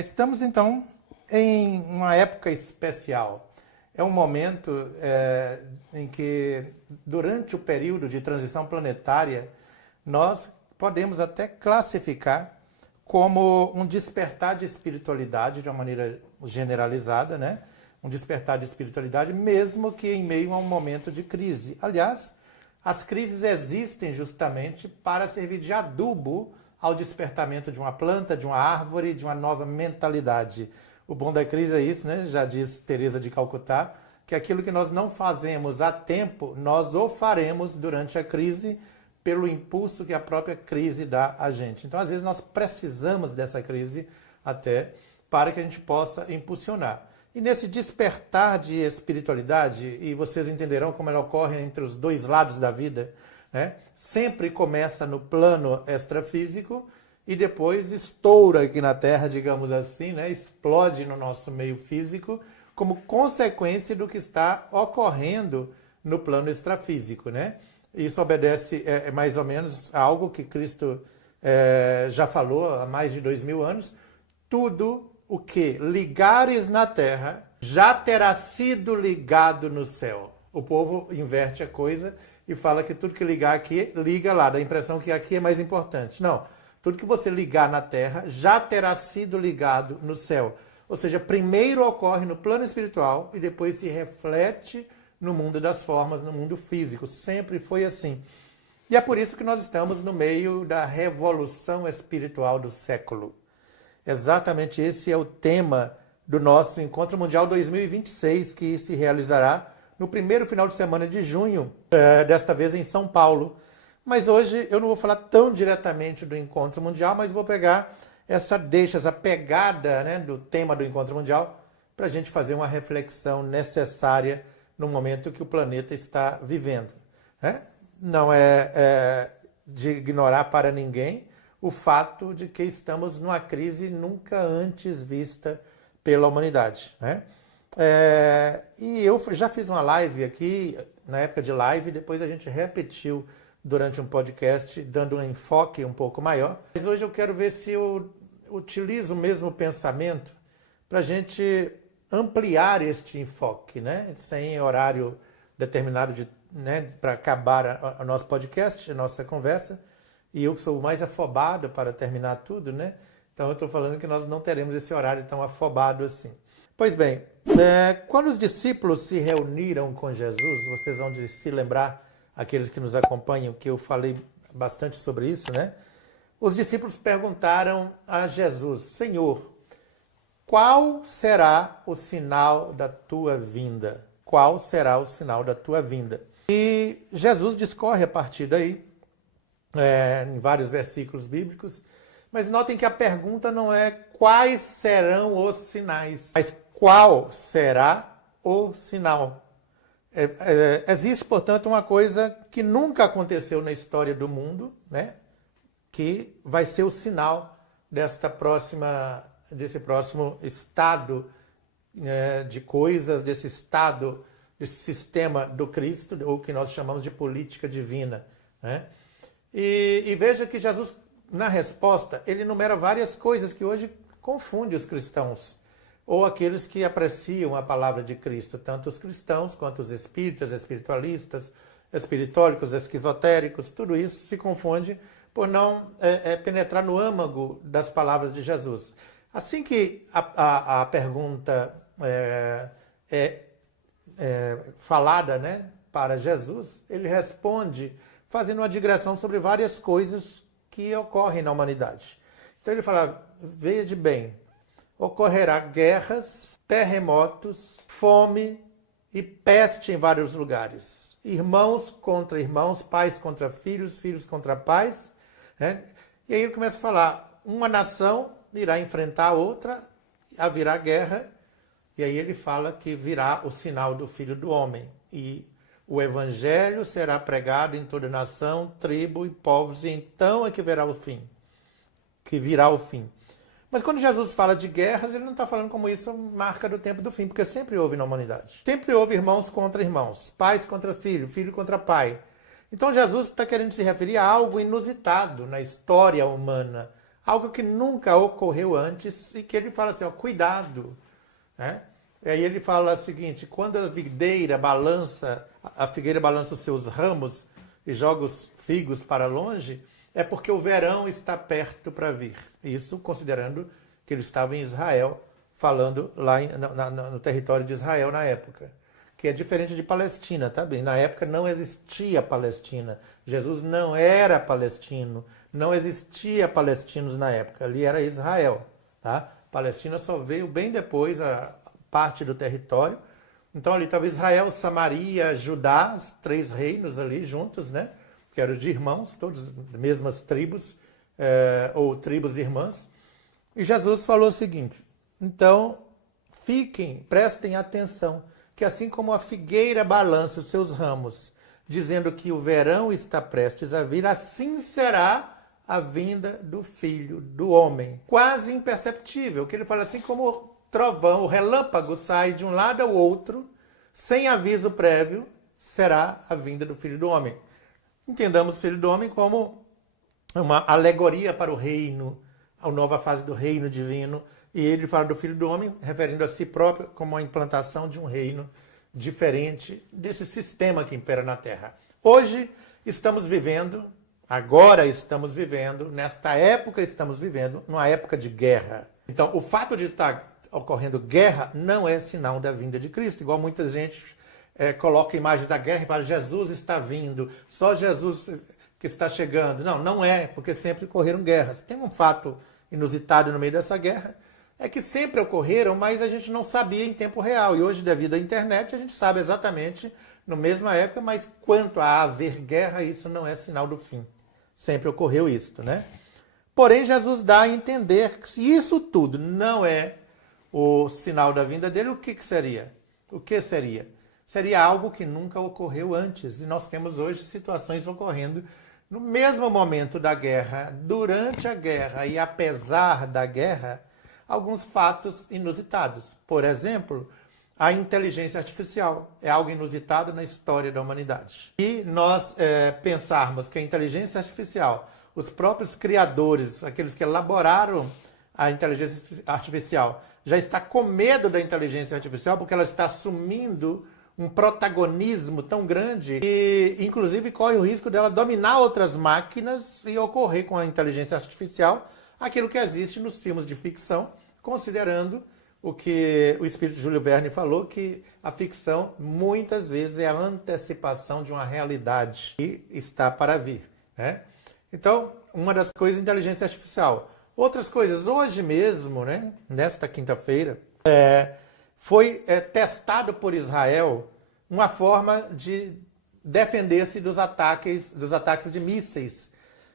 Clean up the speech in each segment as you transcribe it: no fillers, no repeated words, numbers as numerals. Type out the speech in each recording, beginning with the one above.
Estamos, então, em uma época especial. É um momento em que, durante o período de transição planetária, nós podemos até classificar como um despertar de espiritualidade, de uma maneira generalizada, né? Um despertar de espiritualidade, mesmo que em meio a um momento de crise. Aliás, as crises existem justamente para servir de adubo ao despertamento de uma planta, de uma árvore, de uma nova mentalidade. O bom da crise é isso, né? Já diz Teresa de Calcutá, que aquilo que nós não fazemos a tempo, nós o faremos durante a crise pelo impulso que a própria crise dá a gente. Então, às vezes, nós precisamos dessa crise até para que a gente possa impulsionar. E nesse despertar de espiritualidade, e vocês entenderão como ela ocorre entre os dois lados da vida, né? Sempre começa no plano extrafísico e depois estoura aqui na Terra, digamos assim, né? Explode no nosso meio físico como consequência do que está ocorrendo no plano extrafísico, né? Isso obedece mais ou menos a algo que Cristo já falou há mais de 2000 anos. Tudo o que ligares na terra já terá sido ligado no céu. O povo inverte a coisa e fala que tudo que ligar aqui, liga lá. Dá a impressão que aqui é mais importante. Não. Tudo que você ligar na terra já terá sido ligado no céu. Ou seja, primeiro ocorre no plano espiritual e depois se reflete no mundo das formas, no mundo físico. Sempre foi assim. E é por isso que nós estamos no meio da revolução espiritual do século. Exatamente esse é o tema do nosso Encontro Mundial 2026, que se realizará no primeiro final de semana de junho, desta vez em São Paulo. Mas hoje eu não vou falar tão diretamente do Encontro Mundial, mas vou pegar essa pegada, né, do tema do Encontro Mundial para a gente fazer uma reflexão necessária no momento que o planeta está vivendo. Não é de ignorar para ninguém o fato de que estamos numa crise nunca antes vista pela humanidade, né? E eu já fiz uma live aqui, na época de live, depois a gente repetiu durante um podcast, dando um enfoque um pouco maior. Mas hoje eu quero ver se eu utilizo o mesmo pensamento para a gente ampliar este enfoque, né? Sem horário determinado para acabar o nosso podcast, a nossa conversa. E eu que sou o mais afobado para terminar tudo, né? Então eu estou falando que nós não teremos esse horário tão afobado assim. Pois bem, quando os discípulos se reuniram com Jesus, vocês vão se lembrar, aqueles que nos acompanham, que eu falei bastante sobre isso, né? Os discípulos perguntaram a Jesus: Senhor, qual será o sinal da tua vinda? Qual será o sinal da tua vinda? E Jesus discorre a partir daí, em vários versículos bíblicos, mas notem que a pergunta não é quais serão os sinais, mas qual será o sinal. Existe, portanto, uma coisa que nunca aconteceu na história do mundo, né, que vai ser o sinal desse próximo estado de coisas, desse estado, desse sistema do Cristo, ou que nós chamamos de política divina, né? E veja que Jesus, na resposta, ele enumera várias coisas que hoje confundem os cristãos, ou aqueles que apreciam a palavra de Cristo, tanto os cristãos quanto os espíritas, espiritualistas, espiritólicos, esquizotéricos, tudo isso se confunde por não penetrar no âmago das palavras de Jesus. Assim que a pergunta falada, né, para Jesus, ele responde fazendo uma digressão sobre várias coisas que ocorrem na humanidade. Então ele fala: veja bem, ocorrerá guerras, terremotos, fome e peste em vários lugares. Irmãos contra irmãos, pais contra filhos, filhos contra pais, né? E aí ele começa a falar: uma nação irá enfrentar a outra, haverá guerra, e aí ele fala que virá o sinal do Filho do Homem. E o evangelho será pregado em toda nação, tribo e povos, e então é que virá o fim. Mas quando Jesus fala de guerras, ele não está falando como isso marca do tempo do fim, porque sempre houve na humanidade. Sempre houve irmãos contra irmãos, pais contra filho, filho contra pai. Então Jesus está querendo se referir a algo inusitado na história humana, algo que nunca ocorreu antes e que ele fala assim, ó, cuidado, né? E aí ele fala o seguinte, quando a figueira balança os seus ramos e joga os figos para longe, é porque o verão está perto para vir. Isso considerando que ele estava em Israel, falando lá no território de Israel na época. Que é diferente de Palestina, tá bem? Na época não existia Palestina. Jesus não era palestino. Não existia palestinos na época. Ali era Israel, tá? Palestina só veio bem depois, a parte do território. Então ali estava Israel, Samaria, Judá, os 3 reinos ali juntos, né? Que eram de irmãos, todos mesmas tribos, ou tribos irmãs. E Jesus falou o seguinte, então prestem atenção, que assim como a figueira balança os seus ramos, dizendo que o verão está prestes a vir, assim será a vinda do Filho do Homem. Quase imperceptível, que ele fala assim como o trovão, o relâmpago sai de um lado ao outro, sem aviso prévio, será a vinda do Filho do Homem. Entendamos o Filho do Homem como uma alegoria para o reino, a nova fase do reino divino, e ele fala do Filho do Homem, referindo a si próprio como a implantação de um reino diferente desse sistema que impera na Terra. Hoje nesta época estamos vivendo, numa época de guerra. Então, o fato de estar ocorrendo guerra não é sinal da vinda de Cristo, igual muita gente coloca a imagem da guerra e fala, Jesus está vindo, só Jesus que está chegando. Não, não é, porque sempre ocorreram guerras. Tem um fato inusitado no meio dessa guerra, é que sempre ocorreram, mas a gente não sabia em tempo real. E hoje, devido à internet, a gente sabe exatamente na mesma época, mas quanto a haver guerra, isso não é sinal do fim. Sempre ocorreu isso, né? Porém, Jesus dá a entender que se isso tudo não é o sinal da vinda dele, o que seria? O que seria? Seria algo que nunca ocorreu antes. E nós temos hoje situações ocorrendo no mesmo momento da guerra, durante a guerra e apesar da guerra, alguns fatos inusitados. Por exemplo, a inteligência artificial é algo inusitado na história da humanidade. E nós pensarmos que a inteligência artificial, os próprios criadores, aqueles que elaboraram a inteligência artificial, já está com medo da inteligência artificial porque ela está assumindo um protagonismo tão grande que, inclusive, corre o risco dela dominar outras máquinas e ocorrer com a inteligência artificial aquilo que existe nos filmes de ficção, considerando o que o espírito Júlio Verne falou, que a ficção muitas vezes é a antecipação de uma realidade que está para vir, né? Então, uma das coisas é a inteligência artificial. Outras coisas, hoje mesmo, né, nesta quinta-feira, foi testado por Israel uma forma de defender-se dos ataques de mísseis.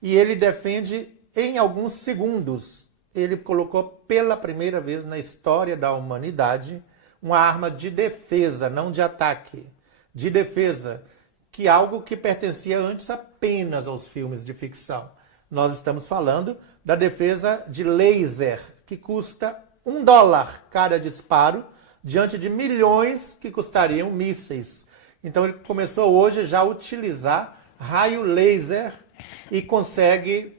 E ele defende em alguns segundos. Ele colocou pela primeira vez na história da humanidade uma arma de defesa, não de ataque, de defesa, que é algo que pertencia antes apenas aos filmes de ficção. Nós estamos falando da defesa de laser, que custa $1 cada disparo, diante de milhões que custariam mísseis. Então ele começou hoje já a utilizar raio laser e consegue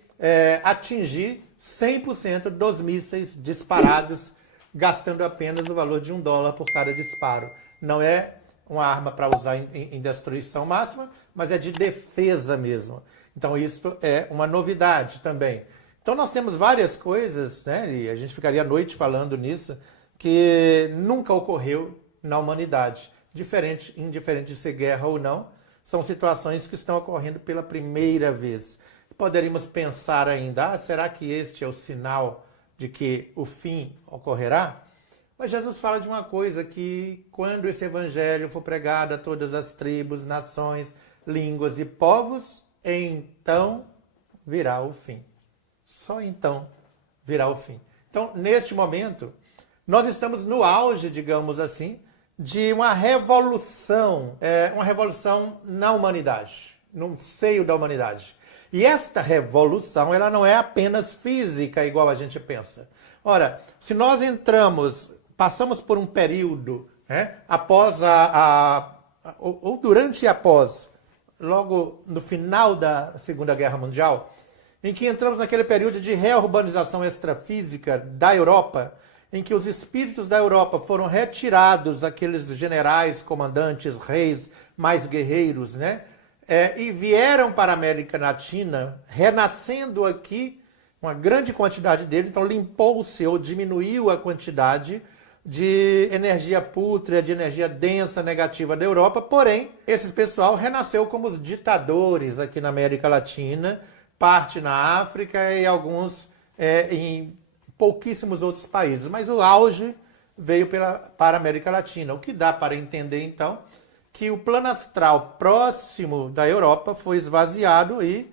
atingir 100% dos mísseis disparados, gastando apenas o valor de $1 por cada disparo. Não é uma arma para usar em destruição máxima, mas é de defesa mesmo. Então isso é uma novidade também. Então nós temos várias coisas, né, e a gente ficaria a noite falando nisso, que nunca ocorreu na humanidade. Indiferente de ser guerra ou não, são situações que estão ocorrendo pela primeira vez. Poderíamos pensar ainda, será que este é o sinal de que o fim ocorrerá? Mas Jesus fala de uma coisa, que quando esse evangelho for pregado a todas as tribos, nações, línguas e povos, então virá o fim. Só então virá o fim. Então, neste momento, nós estamos no auge, digamos assim, de uma revolução na humanidade, no seio da humanidade. E esta revolução, ela não é apenas física, igual a gente pensa. Ora, se nós passamos por um período, né, após ou durante e após, logo no final da Segunda Guerra Mundial, em que entramos naquele período de reurbanização extrafísica da Europa, em que os espíritos da Europa foram retirados, aqueles generais, comandantes, reis mais guerreiros, né? E vieram para a América Latina, renascendo aqui uma grande quantidade deles, então limpou-se ou diminuiu a quantidade de energia pútrea, de energia densa, negativa da Europa, porém, esse pessoal renasceu como os ditadores aqui na América Latina, parte na África e alguns em pouquíssimos outros países, mas o auge veio para a América Latina, o que dá para entender, então, que o plano astral próximo da Europa foi esvaziado e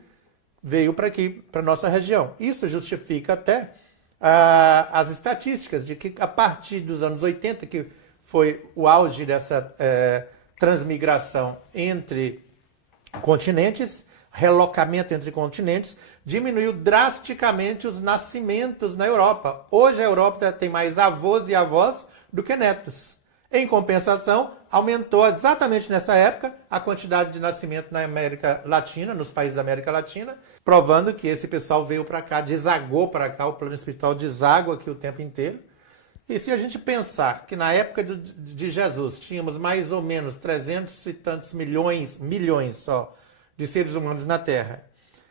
veio para aqui, para a nossa região. Isso justifica até as estatísticas de que a partir dos anos 80, que foi o auge dessa transmigração entre continentes, relocamento entre continentes, diminuiu drasticamente os nascimentos na Europa. Hoje a Europa tem mais avós e avós do que netos. Em compensação, aumentou exatamente nessa época a quantidade de nascimento na América Latina, nos países da América Latina, provando que esse pessoal veio para cá, desagou para cá, o plano espiritual deságua aqui o tempo inteiro. E se a gente pensar que na época de Jesus tínhamos mais ou menos 300 e tantos milhões só de seres humanos na Terra,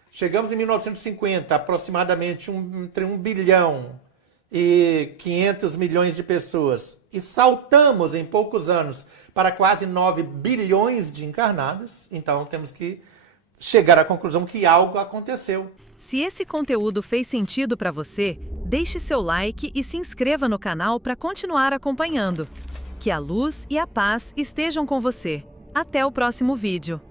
chegamos em 1950, aproximadamente entre 1 bilhão e 500 milhões de pessoas, e saltamos em poucos anos para quase 9 bilhões de encarnados, então temos que chegar à conclusão que algo aconteceu. Se esse conteúdo fez sentido para você, deixe seu like e se inscreva no canal para continuar acompanhando. Que a luz e a paz estejam com você. Até o próximo vídeo.